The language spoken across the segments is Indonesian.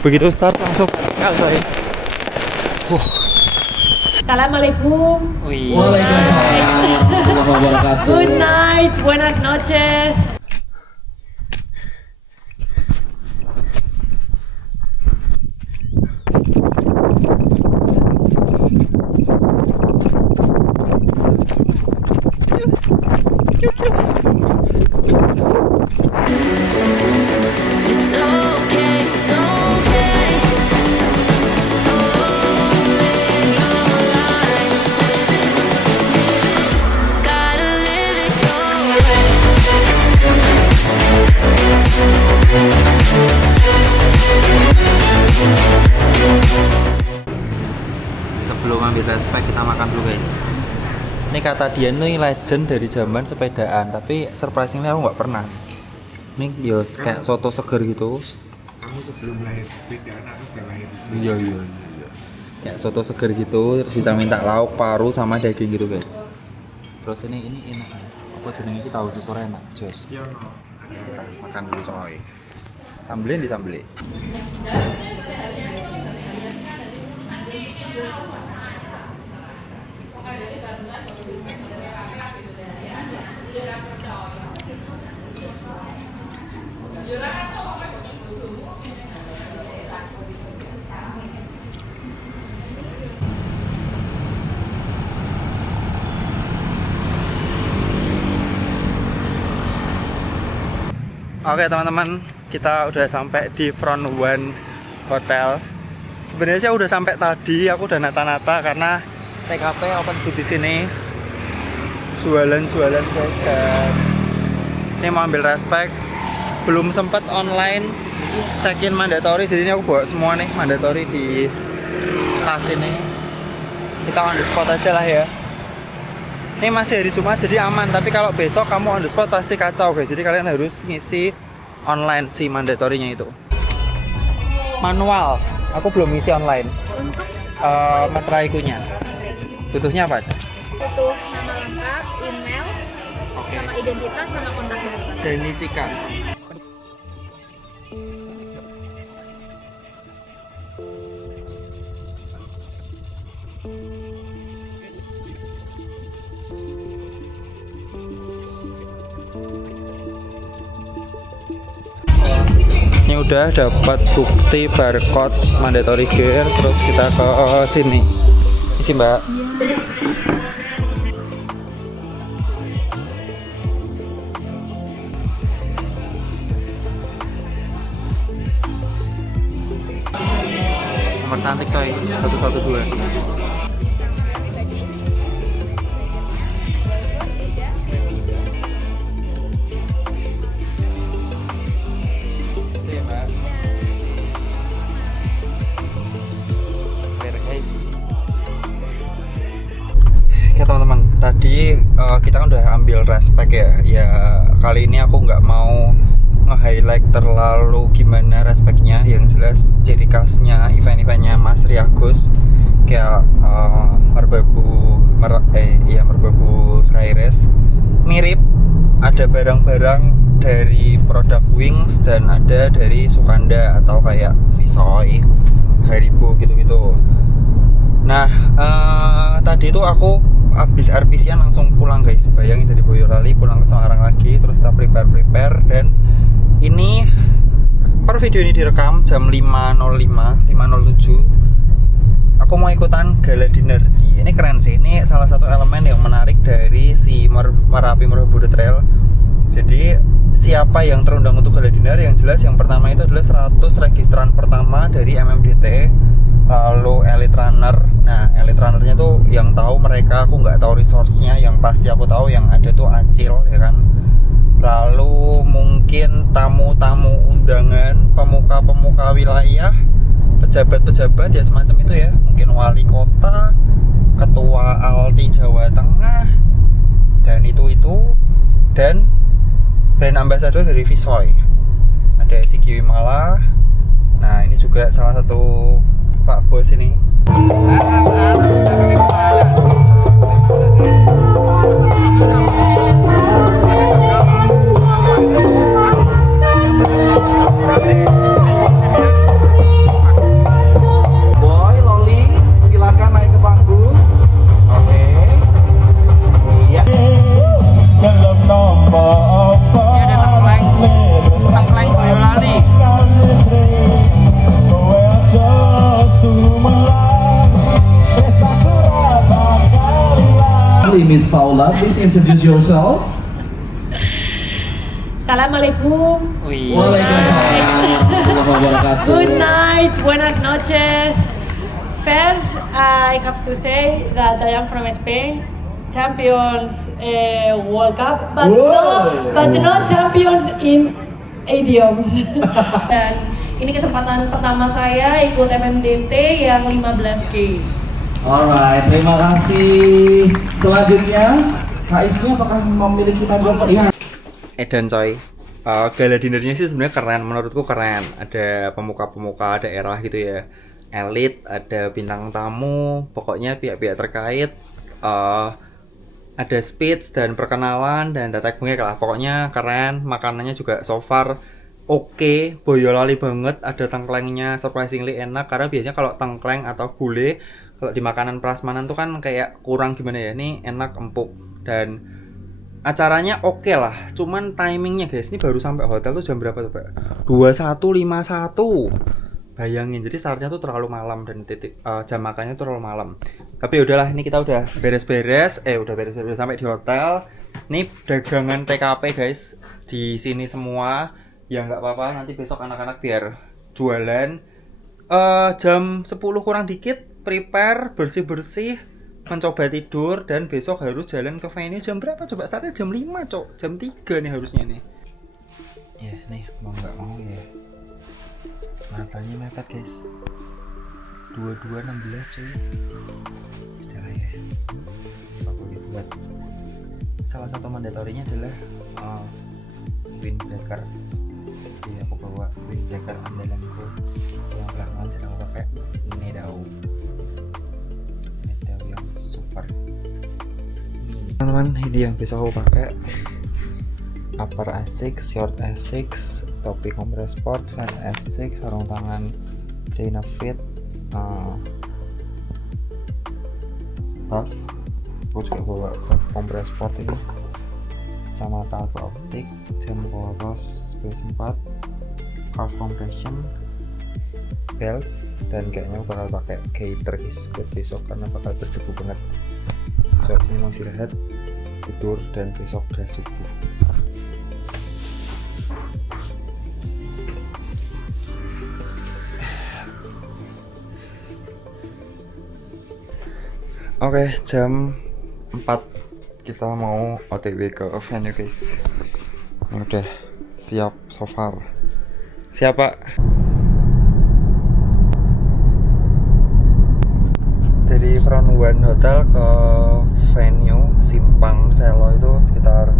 Begitu start langsung coy. Assalamualaikum. Waalaikumsalam warahmatullahi wabarakatuh. Good night, buenas noches. It's okay, it's okay. Oh, live your life. Gotta live it your way. Sebelum ambil respect kita makan dulu guys. Ini kata dia nih legend dari zaman sepedaan, tapi surprisingly aku nggak pernah. Ini yo kayak soto seger gitu. Kamu sebelum lahir di sepedaan, aku sudah lahir di sepedaan. Iya. Kayak soto seger gitu, terus bisa minta lauk, paru sama daging gitu guys. Terus ini enak. Apa jenenge iki tahu susu enak, jos. Iya, no. Kita makan dulu coy. Sambelin disambelin. Oke teman-teman, kita udah sampai di Front One Hotel. Sebenarnya saya udah sampai tadi, aku udah nata-nata karena TKP open booth di sini. Jualan-jualan guys. Dan ini mau ambil respect. Belum sempat online check-in mandatory, jadi ini aku bawa semua nih mandatory di tas ini. Kita on the spot aja lah ya. Ini masih hari Jumat jadi aman, tapi kalau besok kamu on the spot pasti kacau guys. Jadi kalian harus ngisi online si mandatorinya itu. Manual, aku belum ngisi online. Metraikunya. Butuhnya apa aja? Butuh nama lengkap, email, sama identitas, sama kontak daerah. Dani Cika. Ini udah dapat bukti barcode mandatory gear, terus kita ke sini. Isi Mbak. Nomor cantik coy, 112. Oke teman-teman, tadi kita kan udah ambil respect ya. Ya kali ini aku nggak mau nge-highlight terlalu gimana respectnya. Yang jelas ciri khasnya event-eventnya Mas Riagus kayak Merbabu Sky Race mirip. Ada barang-barang dari produk Wings dan ada dari Sukanda atau kayak Visoy, Haribo gitu-gitu. Nah tadi itu aku habis RPC-an langsung pulang guys. Bayangin dari Boyolali pulang ke Semarang lagi, terus kita prepare dan ini per video ini direkam jam 5.07. Aku mau ikutan gala dinner. Ini keren sih, ini salah satu elemen yang menarik dari si Merapi Merbabu Trail. Jadi siapa yang terundang untuk gala dinner? Yang jelas yang pertama itu adalah 100 registran pertama dari MMDT, lalu elite runner. Nah elite runnernya tuh yang tahu mereka, aku nggak tahu resource-nya. Yang pasti aku tahu yang ada tuh Acil ya kan. Lalu mungkin tamu-tamu undangan, pemuka-pemuka wilayah, pejabat-pejabat ya semacam itu ya. Mungkin wali kota, ketua Alti Jawa Tengah, dan itu dan brand ambassador dari Visoy. Ada Sigi Wimala. Nah ini juga salah satu Pak Bos ini. Miss Paula. Please introduce yourself. Assalamualaikum. Wih. Waalaikumsalam warahmatullahi wabarakatuh. Good night. Buenas noches. First, I have to say that I am from Spain, champions World Cup, but not champions in idioms. Dan ini kesempatan pertama saya ikut MMDT yang 15K. Alright, terima kasih. Selanjutnya, Kak Isku apakah memiliki tanggapan? Iya. Edan coy. Gala dinernya sih sebenarnya keren, menurutku keren. Ada pemuka-pemuka daerah gitu ya, elit, ada bintang tamu, pokoknya pihak-pihak terkait, ada speech dan perkenalan dan data bengek lah. Pokoknya keren, makanannya juga so far oke, Boyolali banget, ada tengklengnya surprisingly enak. Karena biasanya kalau tengkleng atau gulai kalau di makanan prasmanan tuh kan kayak kurang gimana ya, ini enak, empuk. Dan acaranya oke lah, cuman timingnya guys, ini baru sampai hotel tuh jam berapa tuh Pak? 21.51. Bayangin, jadi startnya tuh terlalu malam dan jam makannya tuh terlalu malam. Tapi udahlah, ini kita udah beres-beres, sampai di hotel. Ini dagangan TKP guys, di sini semua. Ya nggak apa-apa, nanti besok anak-anak biar jualan. Jam 10 kurang dikit, prepare, bersih-bersih, mencoba tidur, dan besok harus jalan ke venue jam berapa? Coba startnya jam 5 cok, jam 3 nih harusnya nih. Ya nih, mau nggak mau ya. Matanya mepet guys. 22.16 cuy. Udah lah ya. Apa boleh buat. Salah satu mandatorinya adalah windbreaker. Jadi aku bawa windbreaker andalanku yang belakangan sedang pakai Nedau. Nedau yang super. Teman-teman, ini yang besok aku pakai. Upper Asics, short Asics, topi kompres sport, fans Asics, sarung tangan Dynafit, buff. Aku juga bawa buff kompres sport ini, kacamata Alpha Optic, jam poros PS4, kaos compression, belt, dan kayaknya aku bakal pakai gaiter guys buat besok karena bakal berdebu banget. So abis ini mau istirahat, tidur, dan besok gas subuh. Oke, jam 4 kita mau OTW ke venue guys. Ini udah siap so far. Siap Pak? Dari Front One Hotel ke venue Simpang Selo itu sekitar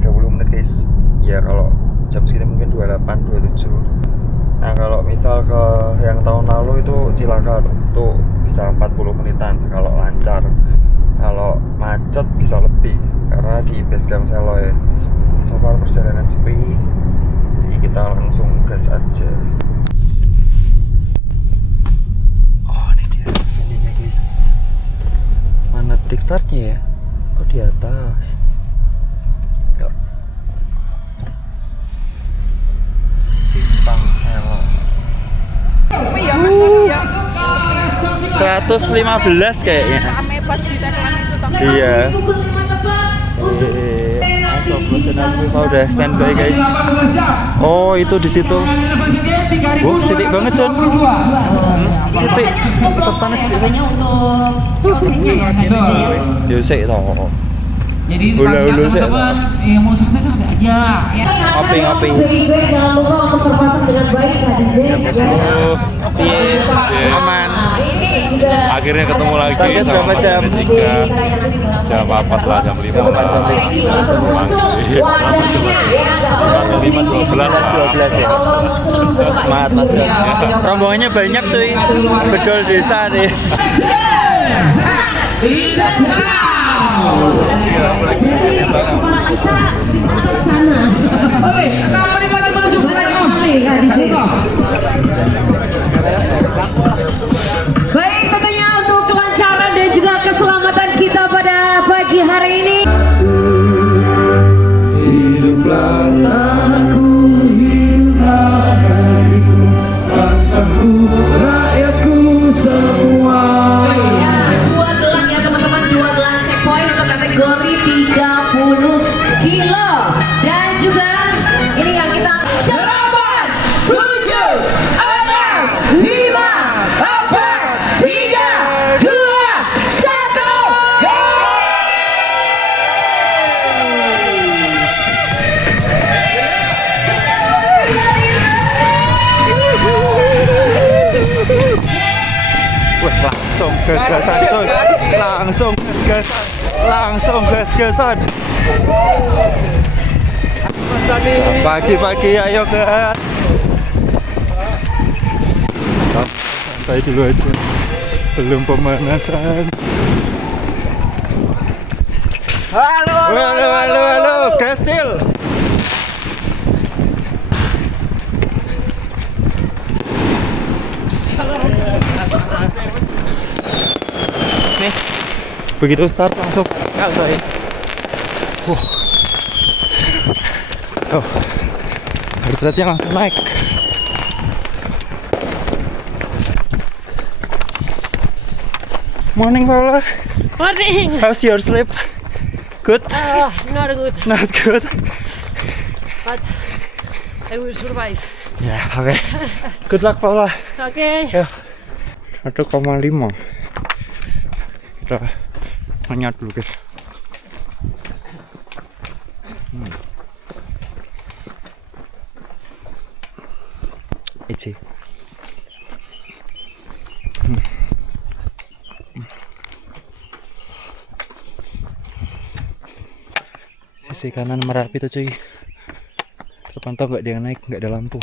30 menit guys. Ya kalau jam segini mungkin 28, 27. Nah kalau misal ke yang tahun lalu itu Cilaka tuh bisa 40 menitan kalau lancar. Kalau macet bisa lebih karena di Basecamp Selo ya. So far perjalanan sepi, jadi kita langsung gas aja. Oh ini dia venue-nya guys. Mana titik startnya ya? Oh di atas. Yuk. Simpang Selo. 115 kayaknya. Iya. Udah standby guys. Oh itu di situ. Oh sitik banget John. Sitik. Sertanya sitik banget. Yo sik toh. Jadi ulu sik. Ya mau santai-santai aja ya. Ngopi. Jangan lupa untuk terpasang dengan baik Aman. Akhirnya ketemu lagi Target sama berapa jam? jam 4 lah, jam 5 lah. Jam 5, 12 ya. Semangat Mas. Rombongannya banyak cuy. Bedol desa nih. Baik, tentunya untuk kelancaran dan juga keselamatan kita pada pagi hari ini. Hiduplah tanahku, hiduplah negeriku, bangsaku, rakyatku semua. Dua gelang ya teman-teman, dua gelang checkpoint untuk kategori kilo. Dan juga ini yang kita 8, 7, 6, 5, 4, 3, 2, 1. Wah, langsung gas-gasan coy. Langsung gas-gasan. Pagi-pagi ayo gas. Santai dulu aja. Belum pemanasan. Halo, gasil. Nih, begitu start langsung vertikal saya. Oh, heart rate-nya langsung naik. Morning Paula, Morning. how's your sleep? Good? Not good, Not good? but I will survive. Ya, oke. Good luck Paula. Okay. Ya, 1,5. Kita nyat dulu guys. Ece. Sisi kanan Merapi tuh cuy, terpantau nggak ada yang naik, nggak ada lampu.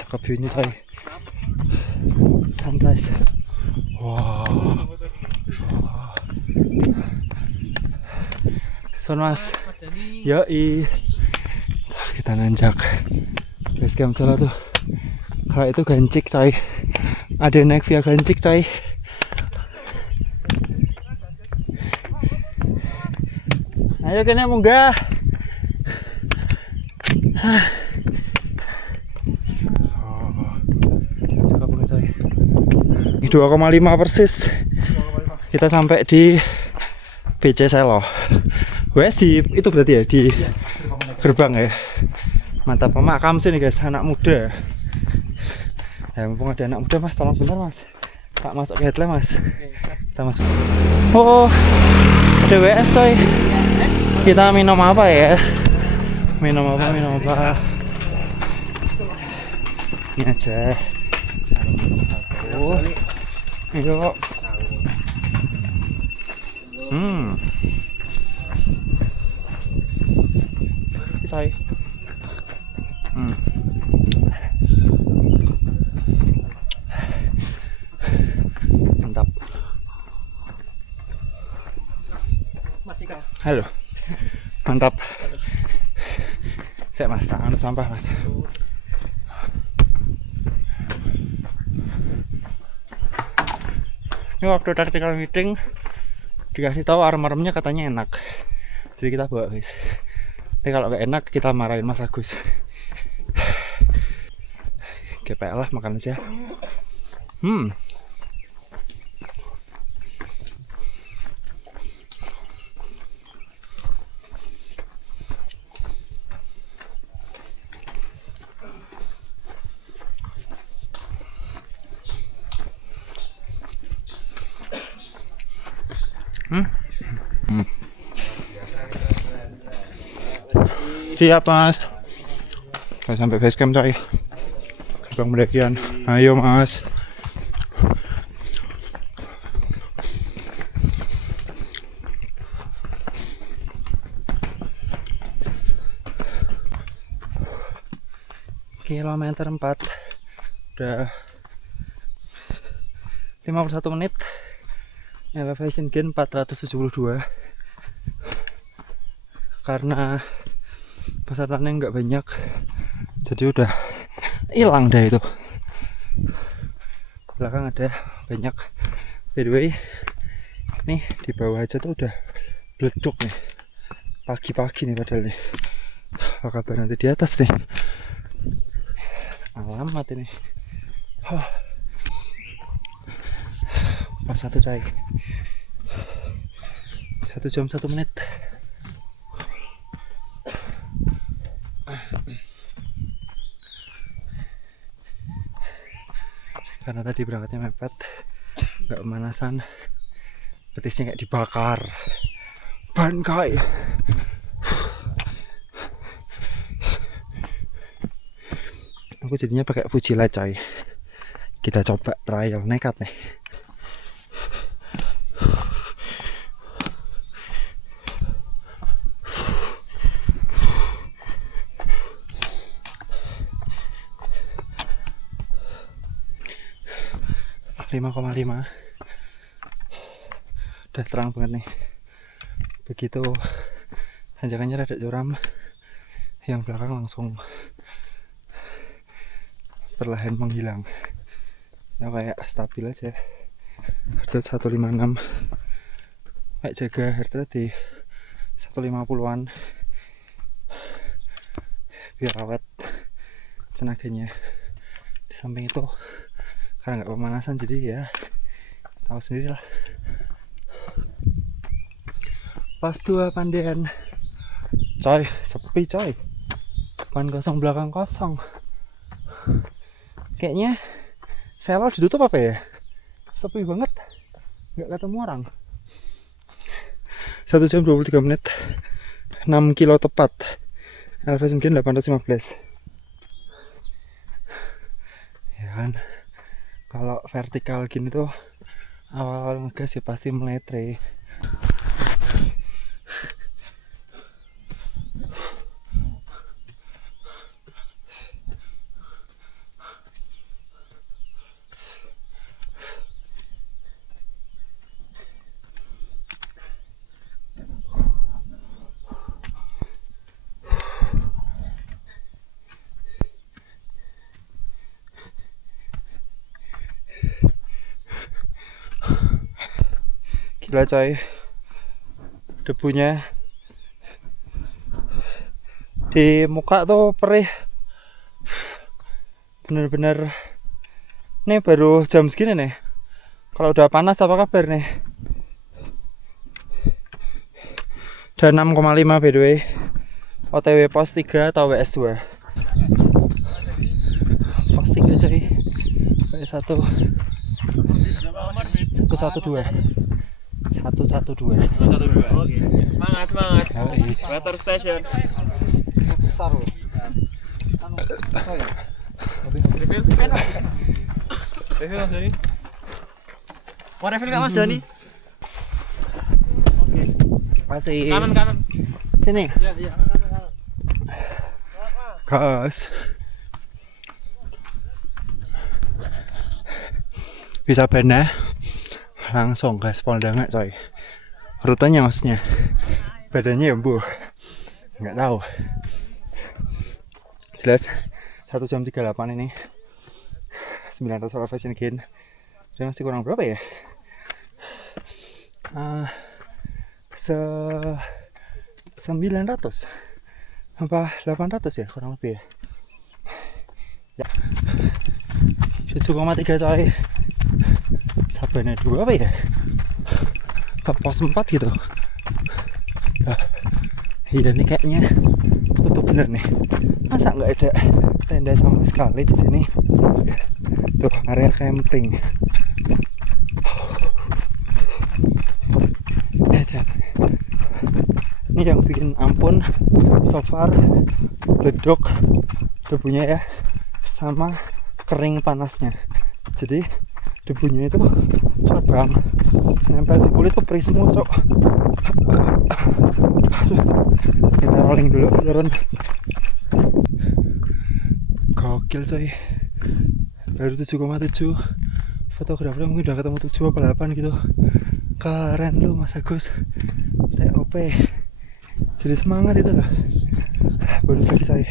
Cakep view-nya coy. Sunrise. Wow. Son mas. Yoi. Kita nanjak. Base camp salah tuh. Kalau itu gancik coy. Ada naik via gancik coy. Ayo kena munggah. Cakep banget coy. 2,5 persis. Kita sampai di BC Selo. Wes di itu berarti ya di gerbang ya. Mantap, pemakam sini guys, anak muda. Ya mumpung ada anak muda mas, tolong bentar mas. Tak masuk ke headline mas. Kita masuk. Oh, DWS coy. Kita minum apa ya? Minum apa? Ini aja. Ayo. Say. Mantap. Halo. Mantap. Saya mas, anu sampah mas. Ini waktu tactical meeting dikasih tahu armornya katanya enak, jadi kita bawa guys. Tapi kalau nggak enak kita marahin Mas Agus. GPL lah, makan aja. Siap mas. Saya sampai base camp coy. Gerbang pendakian. Ayo mas. Kilometer 4. Udah 51 menit. Elevation gain 472. Karena pesertanya nggak banyak, jadi udah hilang dah itu. Belakang ada banyak. By the way, nih di bawah aja tuh udah beleduk nih. Pagi-pagi nih padahal nih. Apa kabar nanti di atas nih? Alamat ini. Pas satu coy. 1 jam 1 menit. Karena tadi berangkatnya mepet, nggak pemanasan, betisnya kayak dibakar. Bangkai. Aku jadinya pakai Fuji-Light coy. Kita coba trial, nekat nih. Lima koma 5. Udah terang banget nih. Begitu tanjakannya rada curam, yang belakang langsung perlahan menghilang. Ya kayak stabil aja. Heart rate 156. Kayak jaga heart rate di 150-an biar awet tenaganya. Di samping itu karena nggak pemanasan, jadi ya tahu sendiri lah. Pas 2 Pandean coy, sepi coy, depan kosong belakang kosong. Kayaknya selo ditutup apa ya, sepi banget, nggak ketemu orang. 1 jam 23 menit, 6 kilo tepat, elevation gain 815. Ya kan, kalau vertikal gini tuh awal-awal ngegas ya pasti meletre. Gila coy, debunya di muka tuh perih bener-bener. Nih baru jam segini nih, kalau udah panas apa kabar nih. Dan 6,5 by the way, OTW pos 3 atau WS 2. Pos 3 coy, WS 1 112. 112. Oke. Semangat. Weather station. Saru. Refill Mas Dani. Mau refill nggak Mas Dani? Masih. Kanan. Sini. Iya. Gas. Bisa benar. Langsung gas Polda coy. Rutenya maksudnya. Badannya ya mbuh. Nggak tahu. Jelas 1 jam 38 ini. 900 elevation gain. Dan masih kurang berapa ya? 900 apa 800 ya kurang lebih ya. 7,3 coy. Sabana 2 apa ya? Pos 4 gitu. Iya nih kayaknya tutup bener nih. Masa nggak ada tenda sama sekali di sini? Tuh area camping. Ini yang bikin ampun so far bedok debunya ya, sama kering panasnya. Jadi debunya itu terbang nempel di kulit tuh perih semua cok. Kita rolling dulu turun. Gokil coy, baru 7,7. Fotografer mungkin udah ketemu 7 apa 8 gitu. Keren lu Mas Agus, TOP. Jadi semangat itu loh. Baru lagi saya.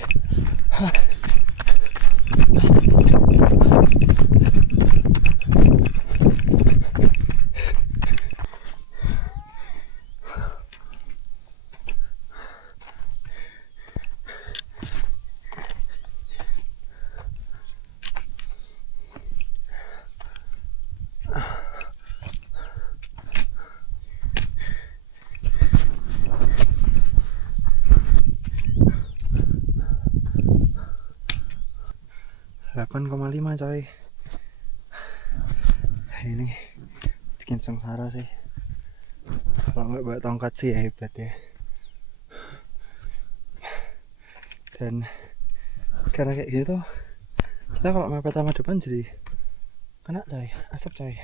8,5 coy. Ini bikin sengsara sih. Kalau nggak bawa tongkat sih ya hebat ya. Dan karena kayak gitu kita kalau mepet sama depan jadi kena coy, asap coy.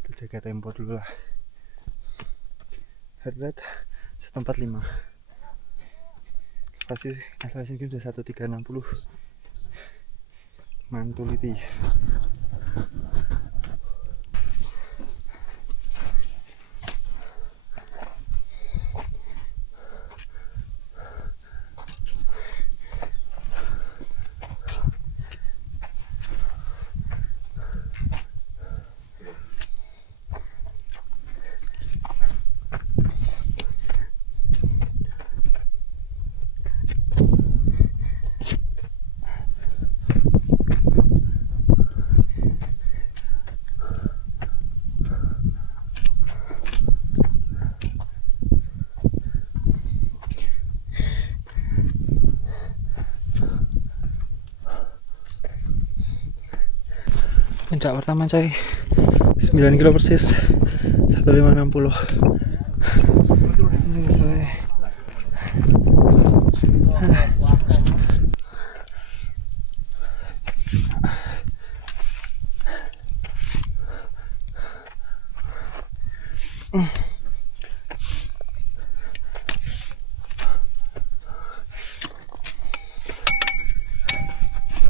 Kita jaga tempo dulu lah. Heart rate 145. Pasti elevasi udah 1360. Mantul itu. Puncak pertama coy, 9 kilo persis, 1560. Ini selesai.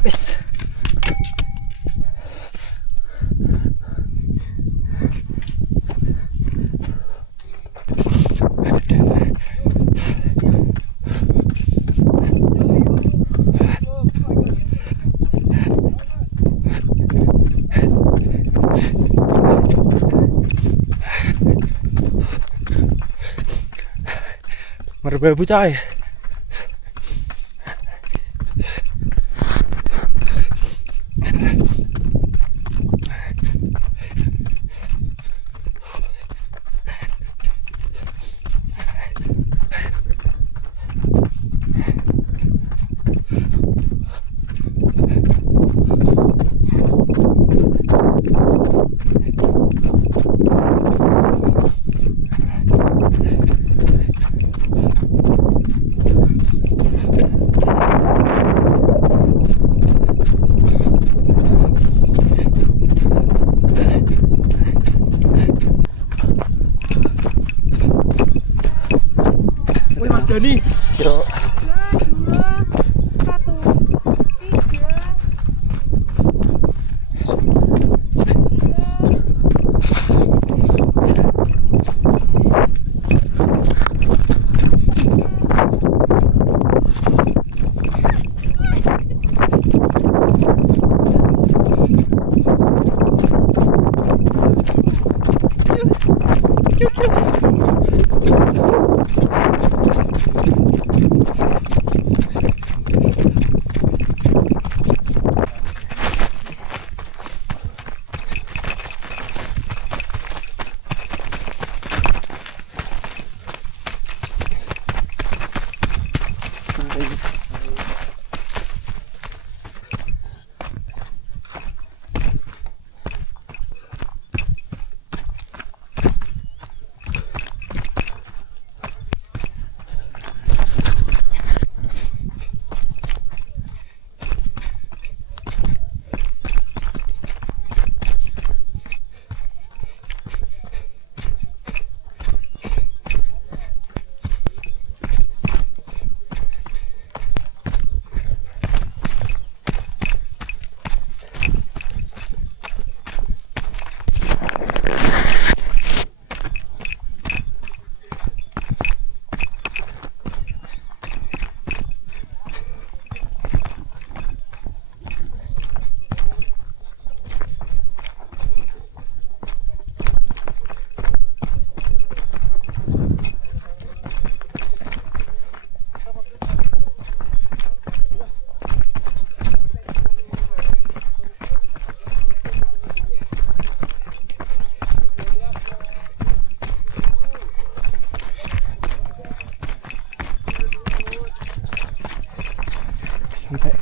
Wis. Merbabu coy. Wih Mas Dani. Yo.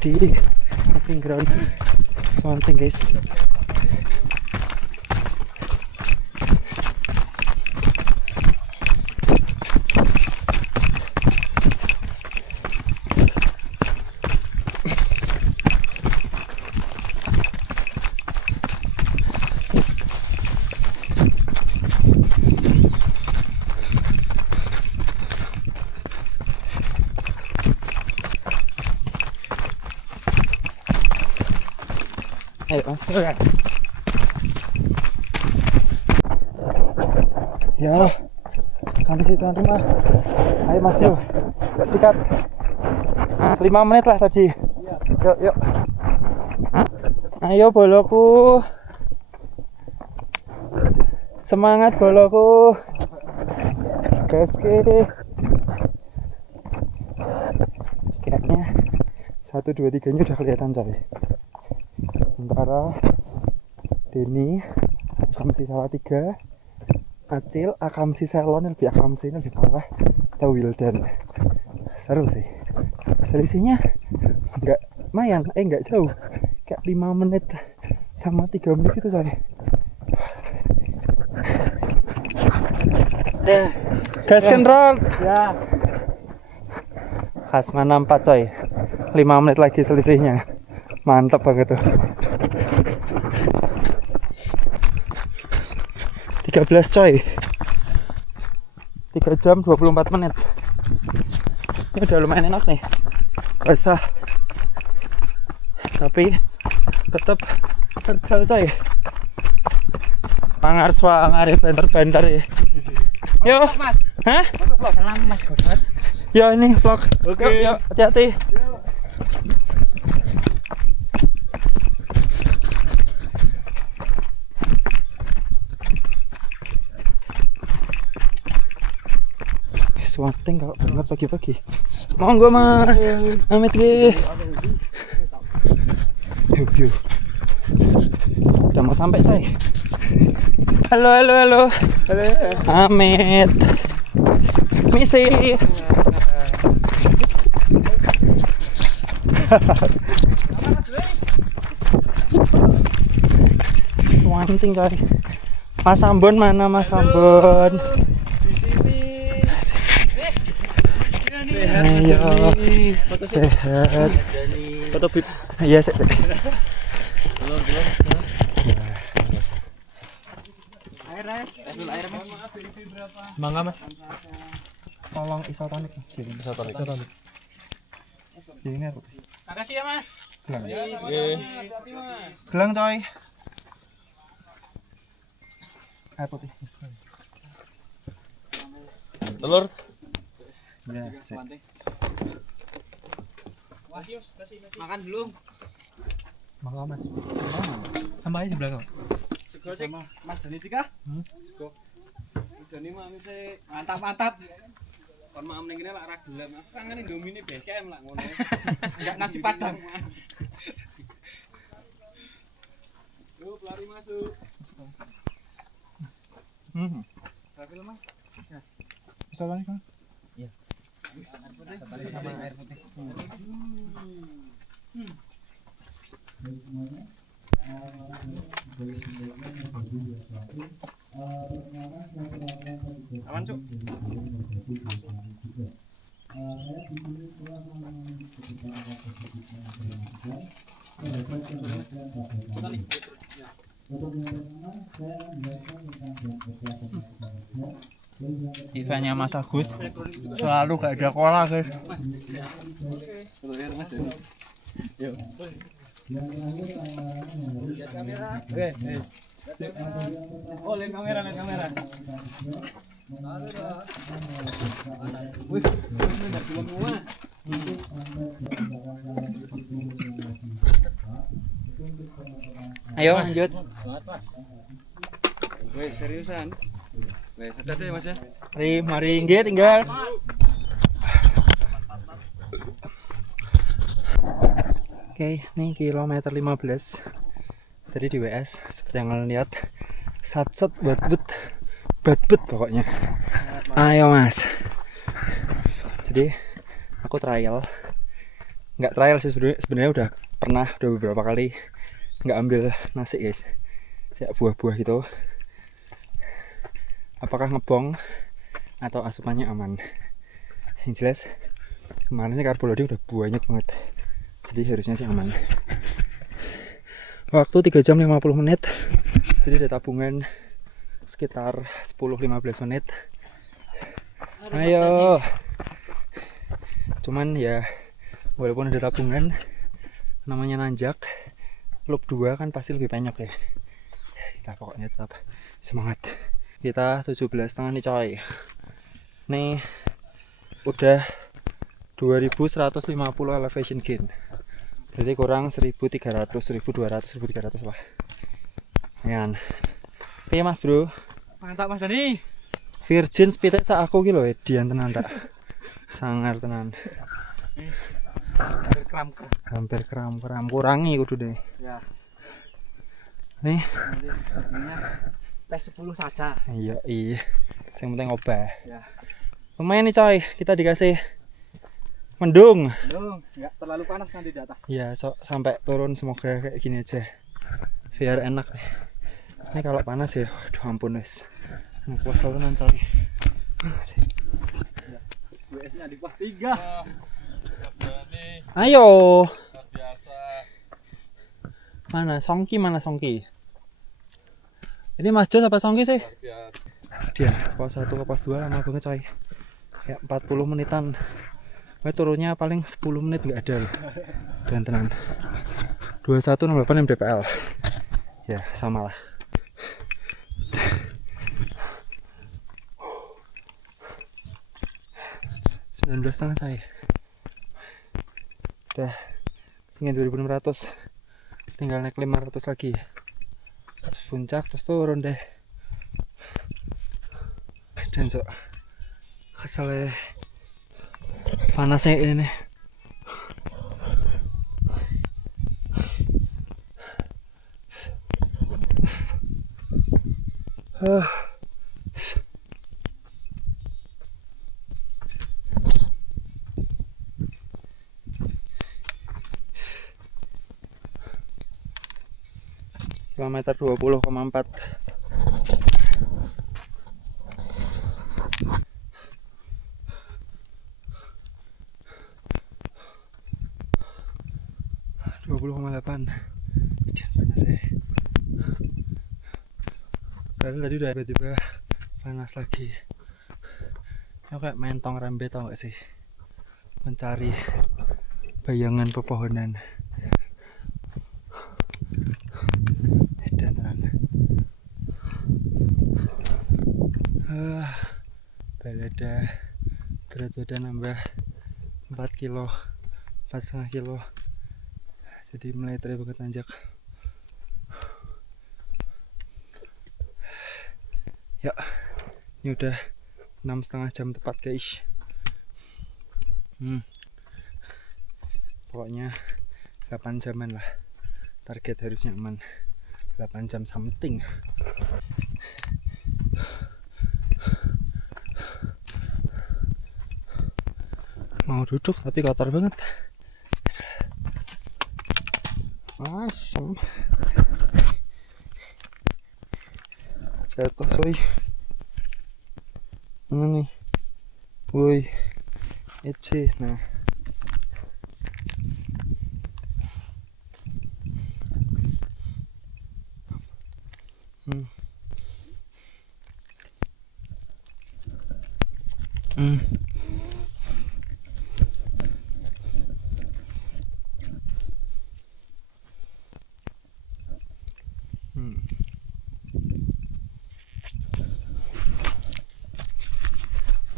di camping ground Swanting guys. Ayo mas. Ya, sampai situ tuan rumah. Ayo mas yuk, sikat. 5 menit lah tadi. Yuk yuk. Ayo boloku. Semangat boloku. Gaske. Kayaknya 1, 2, 3 nya udah kelihatan coy. Sementara Denny, Akamsi Salatiga, Acil, Akamsi Selon, lebih Akamsi ini lebih parah, atau Wildan. Seru sih. Selisihnya nggak jauh, kayak 5 menit sama 3 menit itu coy. Gas control. Ya. Hasmana 4 coy. 5 menit lagi selisihnya. Mantap banget tuh. 13 coy. 3 jam 24 menit. Ini udah lumayan enak nih. Basah. Tapi tetap terjal coy. Swangar banter-banter ya. Yo. Mas. Hah? Masuk vlog. Salam Mas Godot. Yo ini vlog. Oke. Yuk, hati-hati. Swanting kalau banget pagi-pagi. Monggo mas, amit ge. Yuk. Udah mau sampai coy. Halo. Amit. Misi. Swanting coy. Mas Ambon mana Mas Ambon? Ayo, sehat. Foto bib. Iya, sehat. Air mas. Mangga mas. Tolong isotonik mas. Isotonik. Ini apa? Makasih ya mas. Gelang coy. Air putih. Telur. Ya, Makan belum? Mangga mas. Sama aja di belakang. Sego sama Mas Dani Cika. Sego. Dani mah mantap. Kon mak ning kene lak ra gelem. Aku kangen Indomie base camp lak ngono. Enggak nasi padang. Yuk, lari masuk. Tapi Mas. Ya. Bisa lagi kan? Iya. Sama air putih. Aman cuk. Eventnya Mas Agus selalu gak ada cola guys. Oh, lihat kamera. Wih, udah belum semua. Ayo lanjut. Wih, seriusan. Wih, hati-hati Mas ya. Mari nggih tinggal. Oke, nih kilometer 15 tadi di WS seperti yang kalian lihat. Satset bat-but pokoknya. Ayo mas. Jadi aku trial nggak trial sih sebenarnya udah beberapa kali nggak ambil nasi guys, kayak buah-buah gitu. Apakah ngebong atau asupannya aman? Yang jelas kemarin sih karbo loading udah banyak banget, jadi harusnya sih aman. Waktu 3 jam 50 menit, jadi ada tabungan sekitar 10-15 menit. Ayo, cuman ya walaupun ada tabungan, namanya nanjak loop 2 kan pasti lebih banyak ya. Kita pokoknya tetap semangat. Kita 17,5 nih coy. Nih udah 2150 elevation gain, berarti kurang 1300, 1200, 1300 lah. Yan. Oke mas bro, Mantap Mas Dani. virgin speednya sak aku gitu loh, edian tenan tak. Sangar tenan. Hampir kram kurangi kudu deh. Ya. Nih Tes 10 saja. iya yang penting obah Ya. lumayan nih coy, kita dikasih mendung. Dong, enggak terlalu panas nanti di atas. Ya sampai turun semoga kayak gini aja biar enak nih. Ini kalau panas ya aduh ampun wes ngekuasal tenan coy. WS-nya di pos 3. Ayo mana Songki, ini Mas Jos apa Songki sih? Dia pos 1 ke pos 2 lama banget coy, kayak 40 menitan. Turunnya paling 10 menit nggak ada loh. Dan tenang 2168 mdpl ya sama lah. $19,5 saya udah tinggal 2600, tinggal naik 500 lagi terus puncak terus turun deh. Dan so keselnya panasnya ini nih. Kilometer 20,4. Panas ya. Padahal tadi udah tiba-tiba panas lagi. Ini kayak mentong rembe tau gak sih? Mencari bayangan pepohonan. Dan balada berat badan nambah 4 kilo, 4,5 kilo. Jadi mulai banget nanjak. Ya, ini udah 6,5 jam tepat guys. Pokoknya 8 jaman lah. Target harusnya aman. 8 jam something. Mau duduk tapi kotor banget. Asam. Jatuh soy. Mana nih? Woi. Ece. Nah.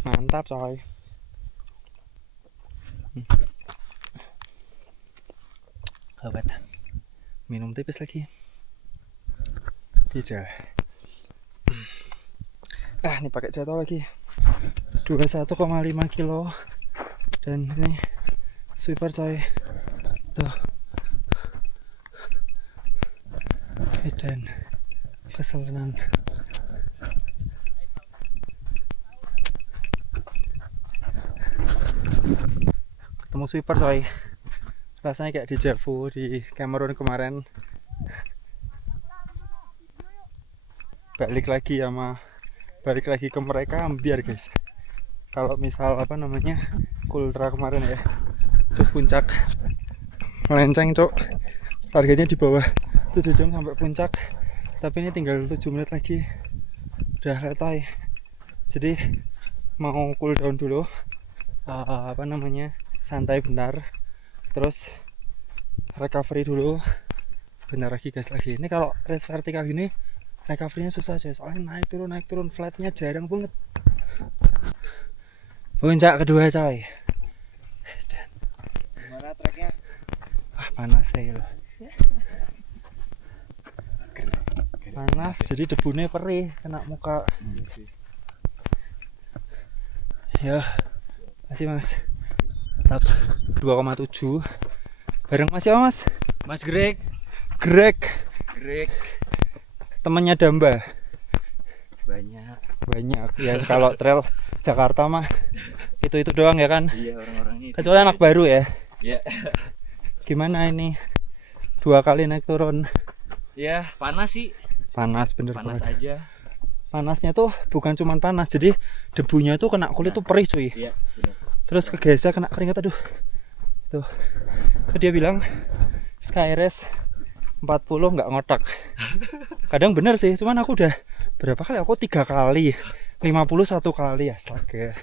Mantap coy. Kabat. Minum tipis lagi. Hijau. Ini pakai jatuh lagi. 21,5 kilo. Dan ini sweeper coy. Tuh. Dan kesel tenan. Ketemu sweeper coy. Rasanya kayak di Javu di Cameroon kemarin. Balik lagi ke mereka ambiar guys. Kalau misal apa namanya Kultra kemarin ya, terus puncak melenceng cok, targetnya di bawah 7 jam sampai puncak, tapi ini tinggal 7 menit lagi udah letoy. Jadi mau cool down dulu, apa namanya santai bentar, terus recovery dulu, bentar lagi gas lagi. Ini kalau race vertikal gini recovery-nya susah aja, soalnya naik turun flatnya jarang banget. Puncak kedua coy. Gimana treknya? Wah panas ya loh. Panas jadi debunya perih kena muka. Ya masih mas tetap 2,7 bareng mas ya mas. Mas Greg Temennya Damba banyak ya. Kalau trail Jakarta mah itu doang ya kan. iya orang-orang ini Kecuali anak baru ya. ya Gimana ini 2 kali naik turun? ya panas sih, Panas bener panas banget. aja. Panasnya tuh bukan cuman panas, jadi debunya tuh kena kulit tuh perih cuy. Iya benar. Terus kegesek kena keringat, aduh. Tuh. Dia bilang sky race 40 nggak ngotak. Kadang bener sih, cuman aku udah berapa kali? Aku 3 kali, 50 1 kali, astaga.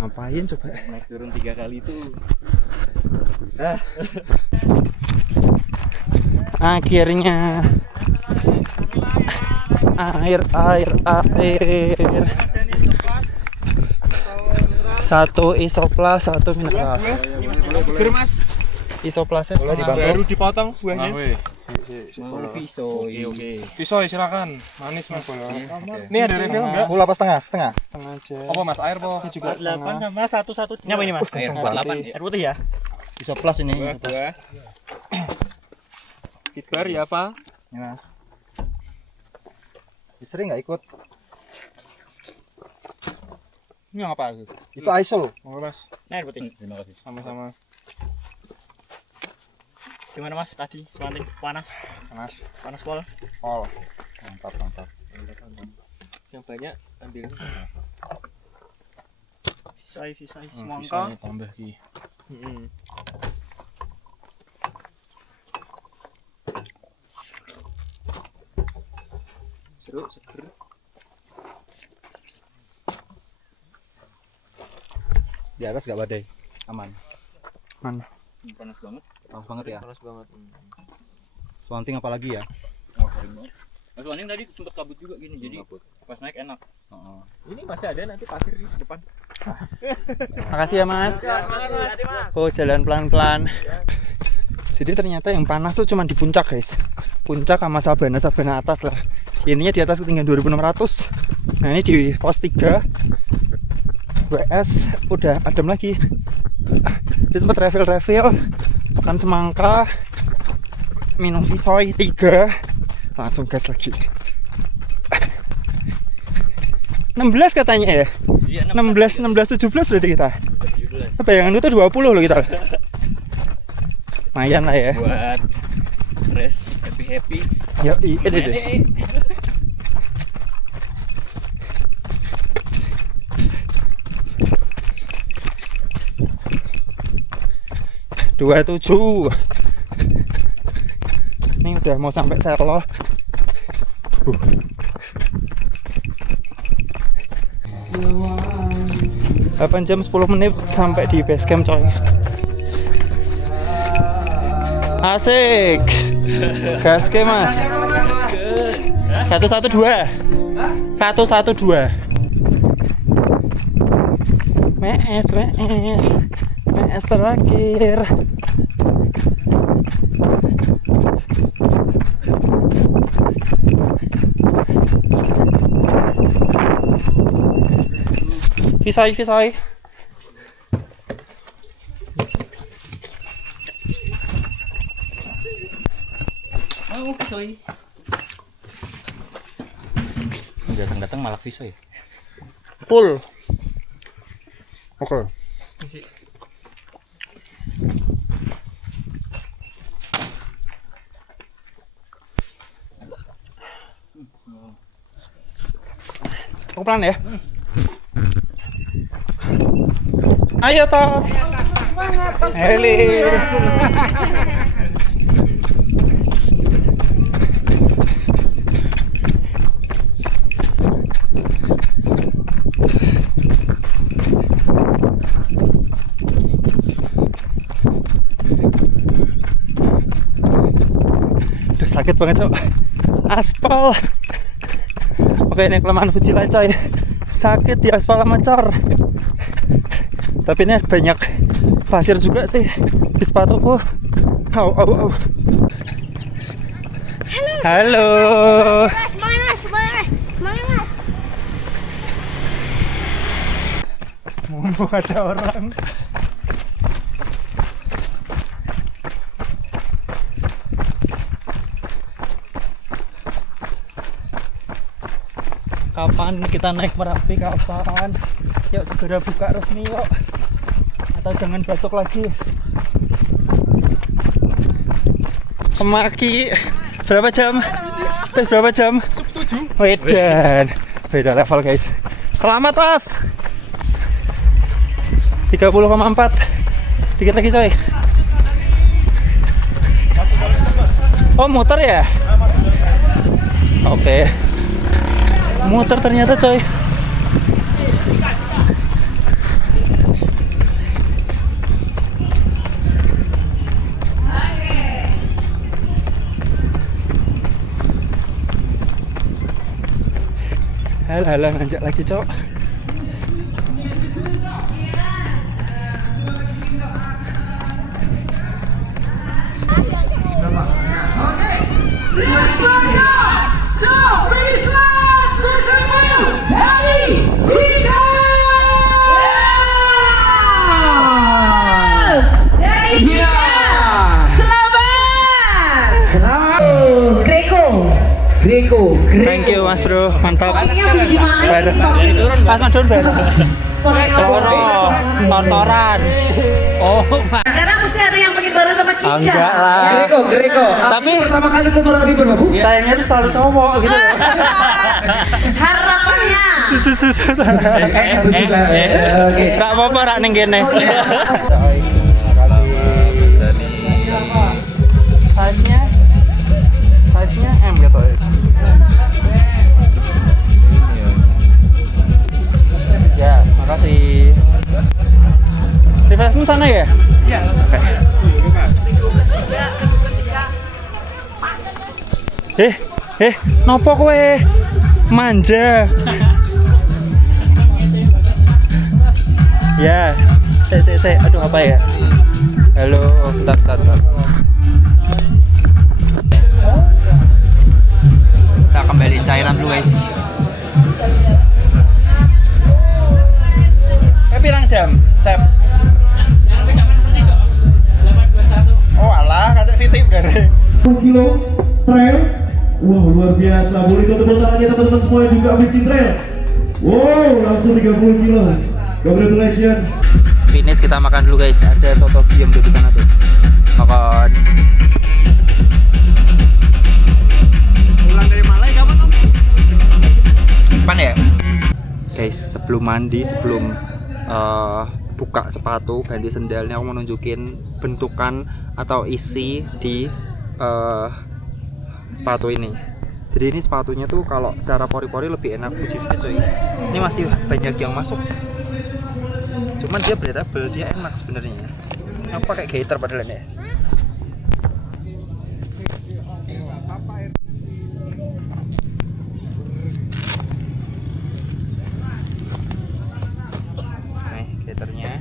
Ngapain coba? Naik turun 3 kali itu. Akhirnya air. Satu isoplas, 1 mineral. Mas. Isoplasnya sudah dibantu. Baru dipotong buahnya. Visoy silakan. Manis mas. Ini ada refill enggak? Full apa setengah? Setengah aja. Apa mas air po? Ini juga setengah. 8 sama 1 ini apa ini mas? Air Berarti Air putih ya? isoplas ini. Buah. Kibar ya apa? Ini mas. Sering nggak ikut? Ini apa? Itu isol. Mau mas? Air putih. Terima kasih. Sama-sama. Gimana mas tadi? Semantik panas pol. Oh, mantap. Yang banyak ambil. Visai semangka. Visoy tambah ki. Seru, seger. Di atas nggak badai, aman. Mana? panas banget. Panas banget ya. Panas banget. Swanting apalagi ya? Oh, keren banget. Mas Waning tadi sempet kabut juga gini, jadi pas naik enak. Ini masih ada nanti pasir di depan. Makasih ya mas. Hati mas. Oh jalan pelan-pelan. Jadi ternyata yang panas tuh cuma di puncak guys. Puncak sama Sabana atas lah. Ininya di atas ketinggian 2600. Nah ini di pos 3 WS udah adem lagi. Dia sempat refill makan semangka, minum Visoy 3, langsung gas lagi. 16 katanya ya? Iya, 16, 17 berarti kita. Bayangan itu 20 loh kita. Lumayan lah ya. Buat race happy. Yo, ini. Dua 7. Ini udah mau sampai Serlo. 8 jam 10 menit sampai di base camp coy. Asik. Gaske mas. 112. 112. MS terakhir. Visai. Oh, Visoy. Datang malah Visoy. Full. Oke. Aku pelan ya. Ayo tos. Heli. Duh, sakit banget cok. Aspal. Oke, ini kelemahan Fujila coy. Sakit di aspal macor. Tapi ini banyak pasir juga sih di sepatuku. Au. Halo. Semangat. Mau ada orang. Kapan kita naik Merapi, kapan? Yuk segera buka resmi yuk. Atau jangan batuk lagi. Kemaki berapa jam? Wes berapa jam? 7. Wedan. Beda level guys. Selamat Mas. 30,4. Dikit lagi coy. Oh muter ya? Oke. Muter ternyata coy. Hal-halan nanjak lagi cok. Greko. Thank you Mas Bro, mantap. Beres. Mas Madun beres. Soro, tontoran. Oh, Karena mesti ada yang pakai bareng sama Cika. enggak lah. Greko. Tapi pertama kali tonton Nabi Babu. sayangnya tuh selalu cowok gitu. Harapannya. Oke. Enggak apa-apa rak ning kene. Size-nya M gitu ya. Ya, makasih. Refreshment sana ya? Iya. Nopo kowe? Manja. Ya, saya. Aduh apa ya? Halo, bentar. Kita kembali cairan dulu guys. Pirang jam, Sep? Oh alah, kacak Siti udah. 10 kilo trail. Wah luar biasa. Boleh tepuk tangannya teman-teman semua yang juga bikin trail. Wow, langsung 30 kilo. Congratulations. Finish, kita makan dulu guys. Ada soto giam di sana tuh. Makan. Pulang dari Malai kapan Om? Kapan ya? Guys, sebelum mandi, sebelum buka sepatu, ganti sendalnya, aku mau nunjukin bentukan atau isi di sepatu ini. Jadi ini sepatunya tuh kalau secara pori-pori lebih enak Fuji Speed coy. Ini masih banyak yang masuk. Cuman dia breathable, dia enak sebenarnya. Aku pakai gaiter padahal ya. Gaiternya.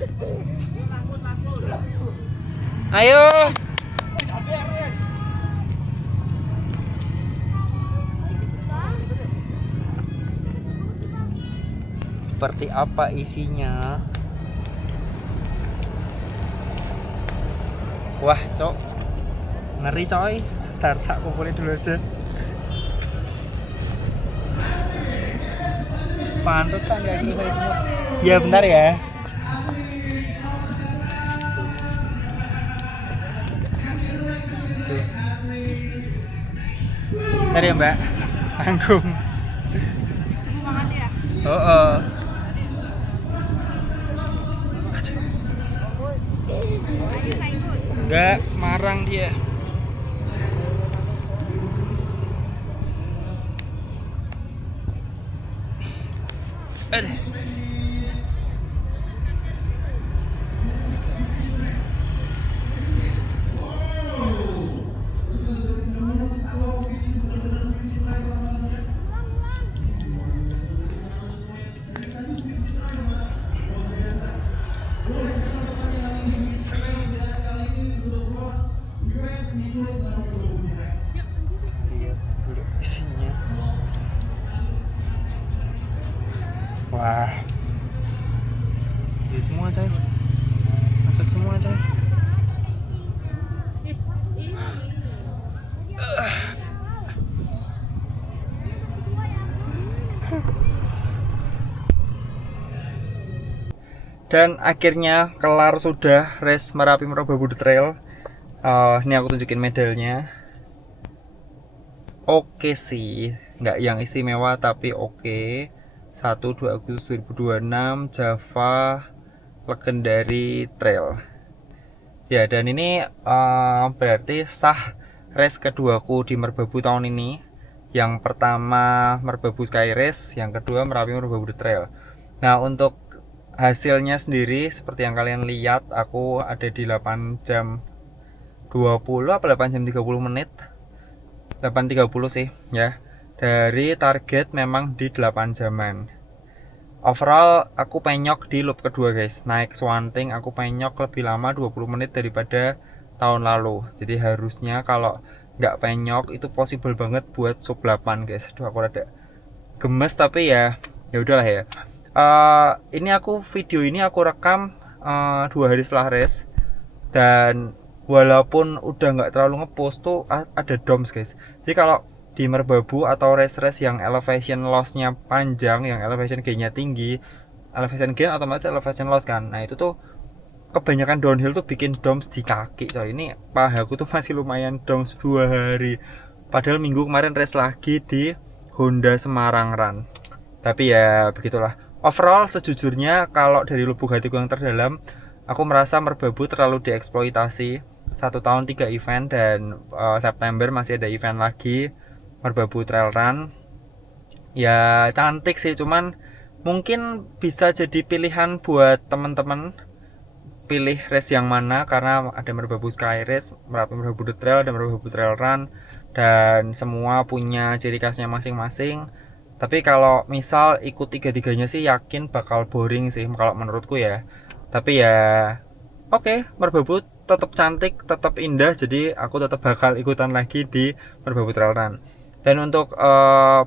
Ayo. Seperti apa isinya? Wah, cok. Ngeri coy. Ntar tak kumpulin dulu aja. Pantesan gak selesai semua. Ya bentar ya. Bentar ya Mbak. Tanggung. Enggak, Semarang dia. Aduh. Lihat dulu isinya. Wah, ini semua coy, masuk semua coy. Dan akhirnya kelar sudah race Merapi Merobobudur Trail. Ini aku tunjukin medalnya. Oke sih, nggak yang istimewa tapi oke. 1-2 Agustus 2026 Java Legendary Trail. Ya, dan ini berarti sah race keduaku di Merbabu tahun ini. Yang pertama Merbabu Sky Race, yang kedua Merapi Merobobudur Trail. Nah, untuk hasilnya sendiri seperti yang kalian lihat, aku ada di 8 jam 20 apa 8 jam 30 menit. 8.30 sih ya. Dari target memang di 8 jaman. Overall aku penyok di loop kedua guys. Naik Swanting aku penyok lebih lama 20 menit daripada tahun lalu. Jadi harusnya kalau nggak penyok itu possible banget buat sub 8 guys. Aduh, aku rada gemes tapi ya udahlah ya. Ini video ini aku rekam 2 hari setelah race. Dan walaupun udah nggak terlalu ngepost tuh ada DOMS guys. Jadi kalau di Merbabu atau race-race yang elevation loss-nya panjang, yang elevation gain-nya tinggi, elevation gain otomatis elevation loss kan. Nah itu tuh kebanyakan downhill tuh bikin DOMS di kaki coy. Ini pahaku tuh masih lumayan DOMS 2 hari. Padahal minggu kemarin race lagi di Honda Semarang Run. Tapi ya begitulah. Overall sejujurnya kalau dari lubuk hatiku yang terdalam, aku merasa Merbabu terlalu dieksploitasi. 1 tahun 3 event dan September masih ada event lagi, Merbabu Trail Run. Ya cantik sih, cuman mungkin bisa jadi pilihan buat teman-teman pilih race yang mana, karena ada Merbabu Sky Race, Merapi Merobobudur Trail, dan Merbabu Trail Run, dan semua punya ciri khasnya masing-masing. Tapi kalau misal ikut tiga-tiganya sih yakin bakal boring sih kalau menurutku ya. Tapi ya oke, Merbabu tetap cantik, tetap indah, jadi aku tetap bakal ikutan lagi di Merbabu Trail Run. Dan untuk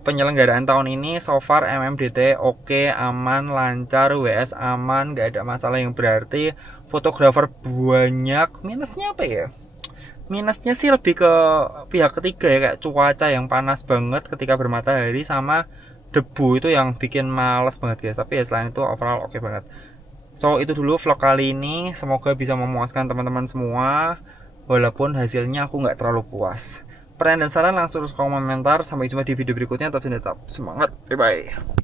penyelenggaraan tahun ini so far MMDT oke, aman, lancar, WS aman, gak ada masalah yang berarti. Fotografer banyak, minusnya apa ya? Minusnya sih lebih ke pihak ketiga ya, kayak cuaca yang panas banget ketika bermatahari sama debu itu yang bikin males banget guys. Tapi ya selain itu overall oke banget. So itu dulu vlog kali ini, semoga bisa memuaskan teman-teman semua. Walaupun hasilnya aku nggak terlalu puas. Pertanyaan dan saran langsung komentar. Sampai jumpa di video berikutnya. Tetap semangat, bye bye.